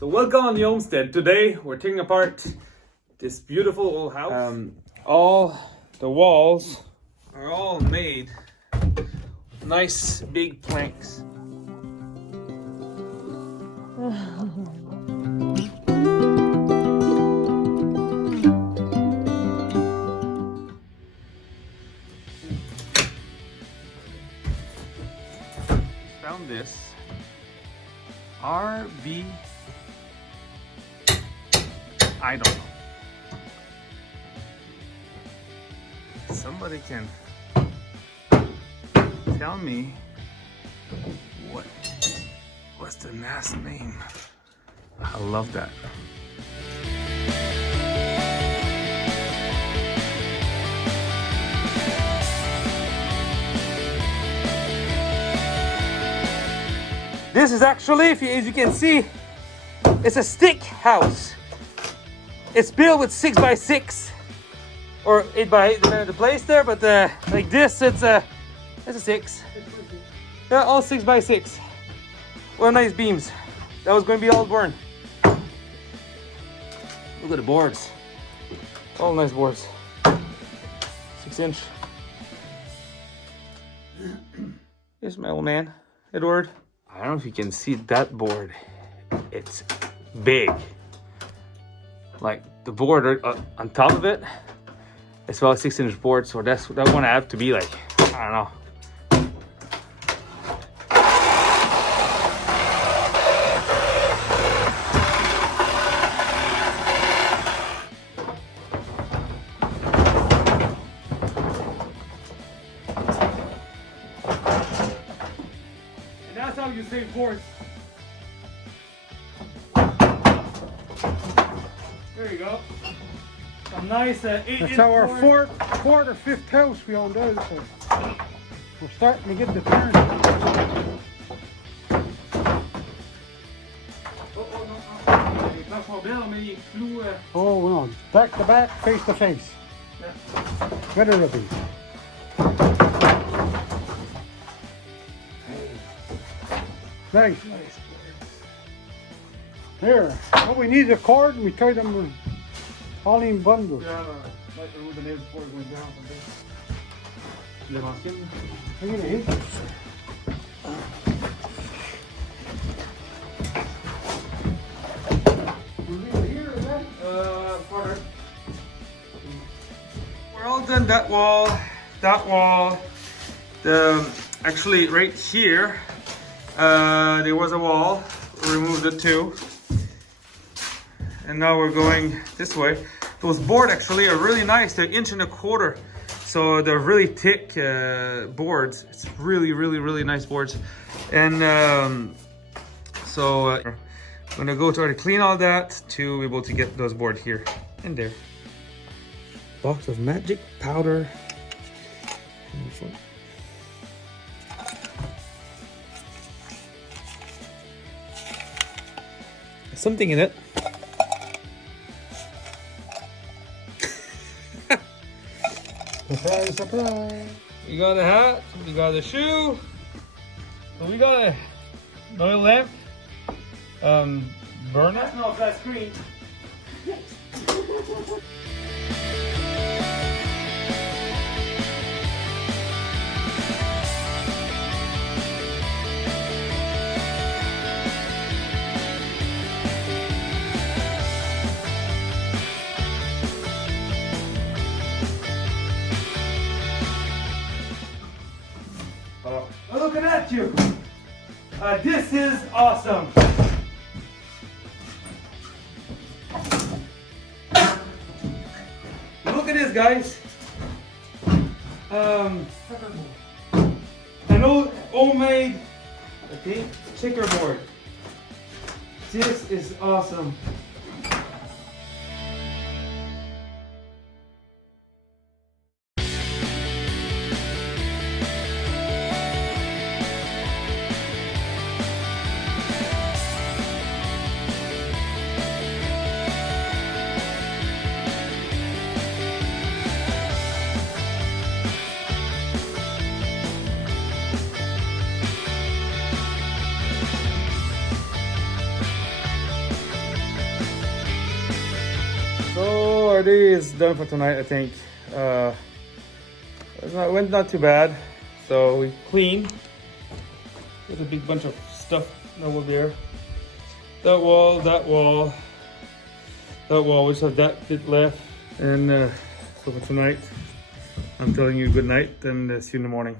So welcome on the homestead. Today we're taking apart this beautiful old house. All the walls are all made nice big planks. Found this RV. I don't know. Somebody can tell me what's the last name. I love that. This is actually, as you can see, it's a stick house. It's built with 6x6 or 8x8, depending on the place there. But like this, it's a 6. Yeah, all 6x6. Well, nice beams. That was going to be all burned. Look at the boards. All nice boards. 6-inch. Here's my old man, Edward. I don't know if you can see that board. It's big. Like the board on top of it, it's about a 6-inch board. So that one I have to be like, I don't know. And that's how you save boards. There you go. Some nice 8-inch. That's our fourth or fifth house we own those. So we're starting to get the turn. Oh no, back to back, face to face. Better to be. Nice. Here, well, we need a cord. We tied them all in bundles. Yeah, might remove the nails before going down from there. I'm gonna hit this. We'll leave it here, is that? Farther. We're all done. That wall. Actually right here, there was a wall. We removed it too. And now we're going this way. Those boards actually are really nice. They're 1.25 inches. So they're really thick boards. It's really nice boards. And I'm gonna go try to clean all that to be able to get those boards here and there. Box of magic powder. There's something in it. Surprise, surprise. We got a hat, we got a shoe, so we got a oil lamp, burner. No, flat screen. Looking at you. This is awesome. Look at this, guys. An old homemade, I think, checkerboard. This is awesome. our day is done for tonight, I think. It went not too bad. So we cleaned. There's a big bunch of stuff over there. That wall, that wall, that wall. We just have that bit left. And so for tonight, I'm telling you good night and see you in the morning.